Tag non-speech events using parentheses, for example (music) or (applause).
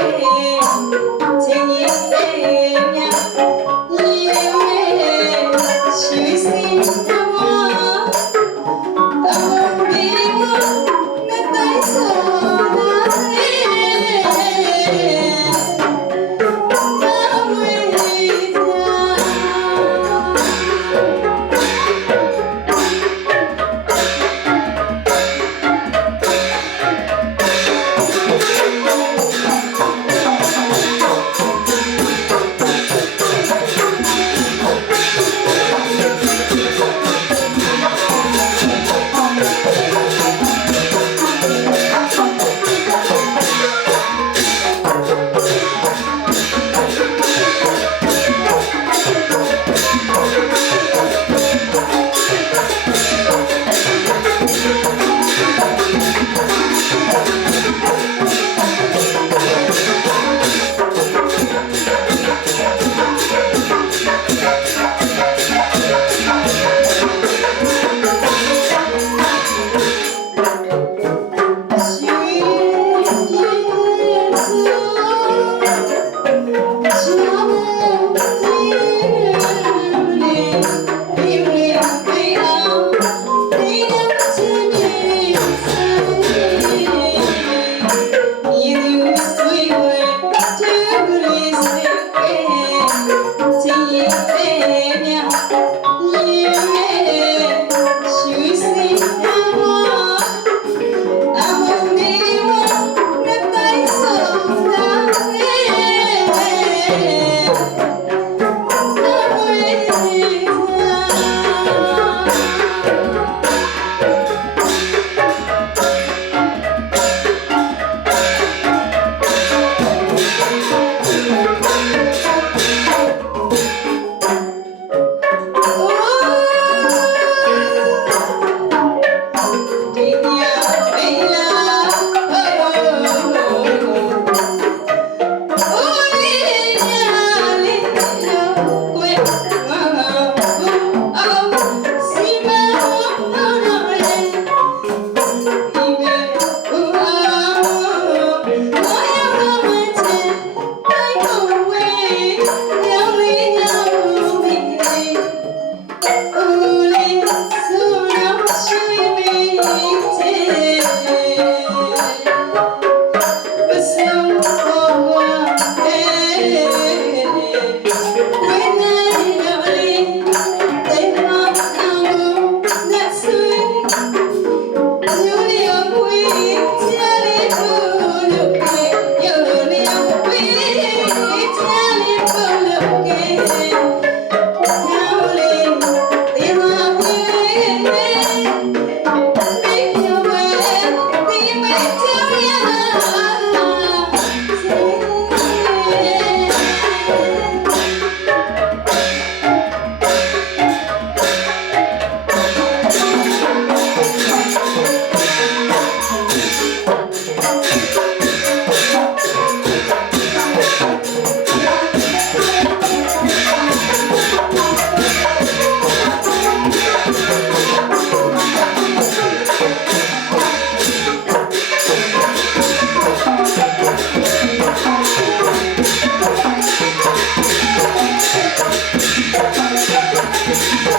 Okay. Yeah. (laughs)